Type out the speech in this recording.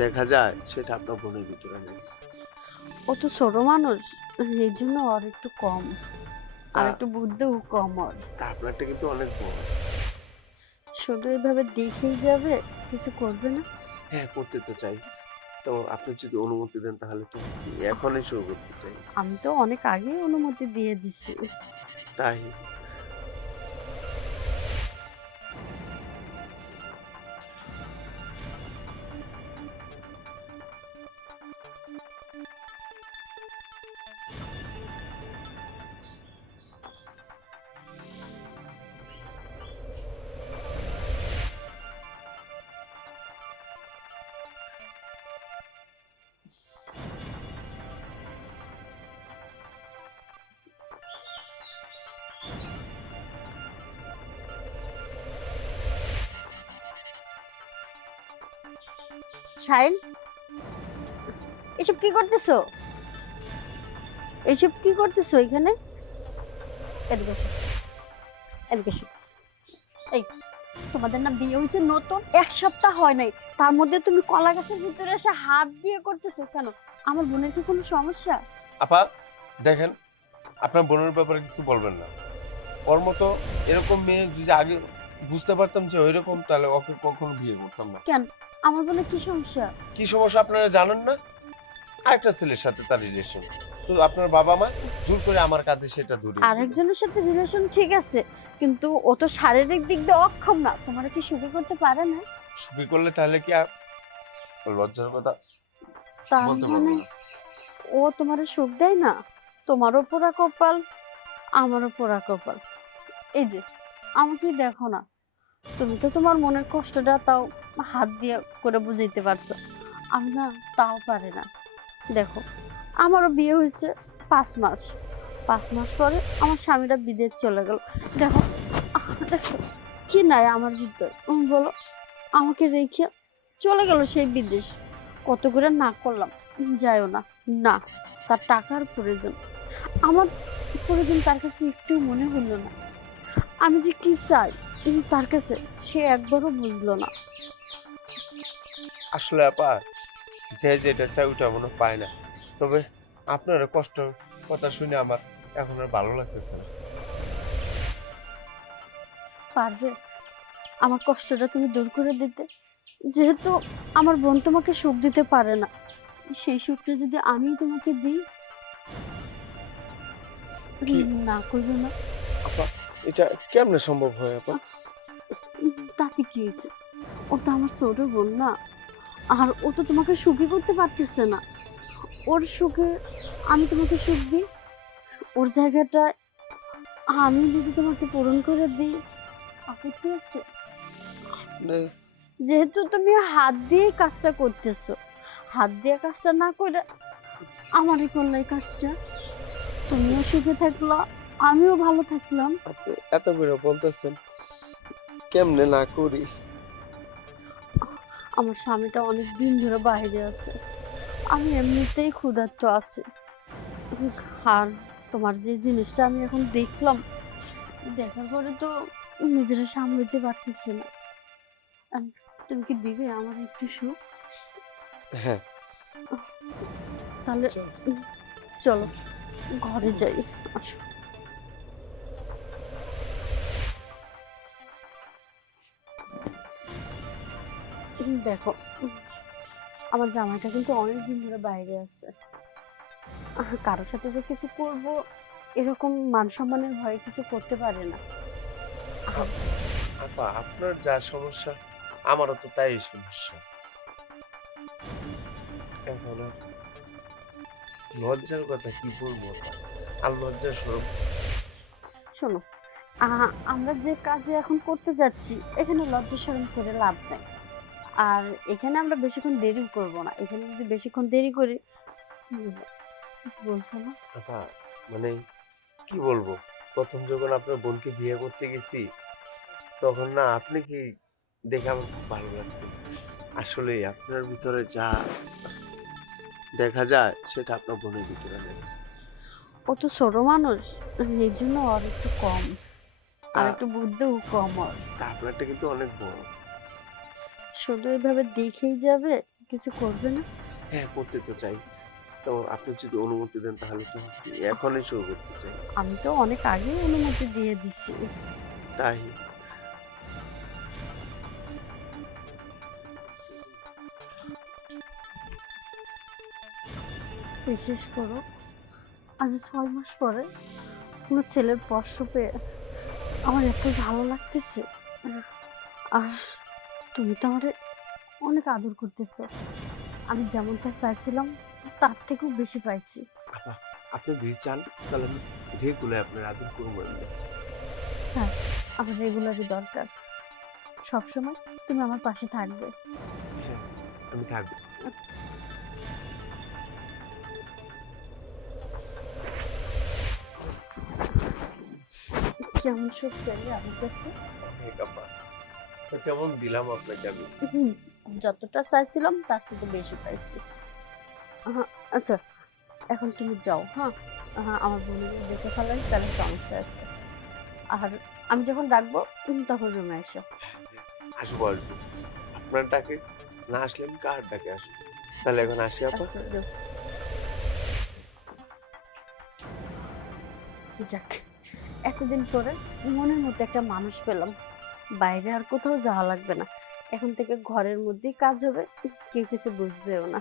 দেখা যায় সেটা আপনার বোনের ভিতরে নেই। ও তো ছোট মানুষ, এই জন্য ওর একটু কম, তা আর একটু বুদ্ধিও কম ওর। তা আপনারটা কিন্তু অনেক বড়। শুধু এভাবে দেখেই যাবে, কিছু করবে না? হ্যাঁ, করতে তো চাই। তো আপনি যদি অনুমতি দেন তাহলে তো এখনই শুরু করতে চাই। আমি তো অনেক আগেই অনুমতি দিয়ে দিছি। তাই শাইন, এসব কি করতেছো? এসব কি করতেছো এখানে? এদিকে এসো, এদিকে এসো। এই, তোমাদের না বিয়ে হয়েছে নতুন 1 সপ্তাহ হয় নাই, তার মধ্যে তুমি কলা গাছের ভিতরে এসে হাত দিয়ে করতেছো কেন? আমার বোনের কি কোনো সমস্যা? আপা দেখেন, আপনার বোনের ব্যাপারে কিছু বলবেন না। ওর মতো এরকম মেয়ে যদি আগে বুঝতে পারতাম যে ঐরকম, তাহলে ওকে কখনো বিয়ে করতাম না। কেন, আমার বোনের কি সমস্যা? কি সমস্যা আপনারা জানেন না? আরেকটা ছেলের সাথে তার রিলেশন। তো আপনার বাবা-মা জোর করে আমার কাঁধে সেটা ধরিয়ে দিল। আরেকজনের সাথে রিলেশন ঠিক আছে, কিন্তু ও তো শারীরিক দিক দিয়ে অক্ষম না, তোমারা কি সুখী করতে পারে না? সুখী করলে তাহলে কি লজ্জার কথা তার বলতে পারবো মানে না। ও তোমারে সুখ দেয় না? তোমারও পোড়া কপাল, আমারও পোড়া কপাল। এই যে, আমাকেই দেখো না, তুমি তো তোমার মনের কষ্টটা তাও হাত দিয়ে করে বুঝাইতে পারছো, আমি না তাও পারি না। দেখো, আমারও বিয়ে হয়েছে 5 মাস, 5 মাস পরে আমার স্বামীরা বিদেশ চলে গেল। দেখো, দেখো কি নাই আমার ভিতর, বলো, আমাকে রেখে চলে গেল সেই বিদেশ। কত করে না করলাম, যাইও না, না, তার টাকার প্রয়োজন, আমার প্রয়োজন তার কাছে একটু মনে হলো না। আমি যে কি চাই তার কাছে সে একবারও বুঝলো না। আসলে আপা, যে যেটা চায় ওটা মনে হয় পায় না। তবে আপনার কষ্ট কথা শুনে আমার এখন আর ভালো লাগতেছে না। পারবে আমার কষ্টটা তুমি দূর করে দিতে? যেহেতু আমার বোন তোমাকে সুখ দিতে পারে না, সেই সুখটা যদি আমি তোমাকে দিই, কি না করবে না? আপা, এটা কেমনে সম্ভব হয় আপা? তাতে কি হয়েছে? ও তো আমার ছোট বোন না, আর ও তো তোমাকে সুখী করতে পারতেছে না। ওর সুখে আমি তোমাকে সুখ দিই, ওর জায়গাটা আমি যদি তোমাকে পূরণ করে দিই, আপত্তি আছে? নে যেহেতু তুমি হাত দিয়ে কাজটা করতেছো, হাত দিয়ে কাজটা না করে আমারই করলে এই কাজটা, তুমিও সুখে থাকলা, আমিও ভালো থাকলাম। আপনি এত করে বলতেছেন, কেমনে না করি? আমার স্বামীটা অনেক দিন ধরে বাইরে আছে, আমি এমনিতেই ক্ষুধার্ত আছি। আর তোমার যে জিনিসটা আমি এখন দেখলাম, দেখার পরে তো নিজেরা সামলাতে পারতেছি না। আম, তুমি কি দিবে আমার একটু সুখ? হ্যাঁ, তাহলে চল। উম, চলো ঘরে যাই, আসো। দেখো, আমার জামাইটা কিন্তু অনেকদিন ধরে বাইরে আছে, কারোর সাথে যে কিছু করব এরকম মান সম্মানের ভয়ে কিছু করতে পারে না। আপ আপা, আপনার যা সমস্যা আমারও তো তাই সমস্যা। এখন আর লজ্জার কথা কি বলবো আপা? আর লজ্জা শরম। শোনো, আমরা যে কাজে এখন করতে যাচ্ছি, এখানে লজ্জা শরম করে লাভ নাই। আর এখানে আমরা বেশিক্ষণ দেরি করব না, এখানে যদি বেশিক্ষণ দেরি করি, কিছু বলছো না? আপা মানে কি বলবো? ১ম যখন আপনার বোনকে বিয়ে করতে গেছি, তখন না আপনি কি দেখে আমার খুব ভালো লাগছে। আসলেই আপনার ভিতরে যা দেখা যায় সেটা আপনার বোনের ভিতরে নেই। ও তো ছোট মানুষ, এই জন্য ওর একটু কম, তা আর একটু বুদ্ধিও কম ওর। তা আপনারটা কিন্তু অনেক বড়। শুধু এভাবে দেখেই যাবে, কিছু করবে না? হ্যাঁ, করতে তো চাই। তো আপনি যদি অনুমতি দেন তাহলে তো আমি এখনই শুরু করতে চাই। আমি তো অনেক আগেই অনুমতি দিয়ে দিছি। তাই? বিশেষ করো আজ ৬ মাস পরে কোনো ছেলের স্পর্শ পেয়ে আমার এত ভালো লাগতেছে। আর তুমি তো আমারে অনেক আদর করতেছো। আমি যেমনটা চাইছিলাম তার থেকেও বেশি পাইছি। আপা, আপনি যদি চান তাহলে আমি রেগুলার আপনার আদর করবো এমনি। হ্যাঁ, আমার রেগুলারই দরকার। সবসময় তুমি আমার পাশে থাকবে। হ্যাঁ, আমি থাকবো। কেমন সুখ পেলে আমার কাছে? অনেক আপা। তো কেমন দিলাম আপনাকে আমি? হুম, যতটা চাইছিলাম তার থেকে বেশি পাইছি। আহা, আচ্ছা এখন তুমি যাও, হ্যাঁ? আমার বোনের দেখে ফেলাই তাহলে সমস্যা আছে। আর আমি যখন ডাকবো তখন রুমে এসো। আসবো, আসবো। আপনার ডাকে না আসলে আমি কার ডাকে আসবো? তাহলে এখন আসি আপা? আচ্ছা, যাক এতদিন পরে মনের মতো একটা মানুষ পেলাম। বাইরে আর কোথাও যাওয়া লাগবে না। এখন থেকে ঘরের মধ্যেই কাজ হবে। কেউ কিছু বুঝবেও না।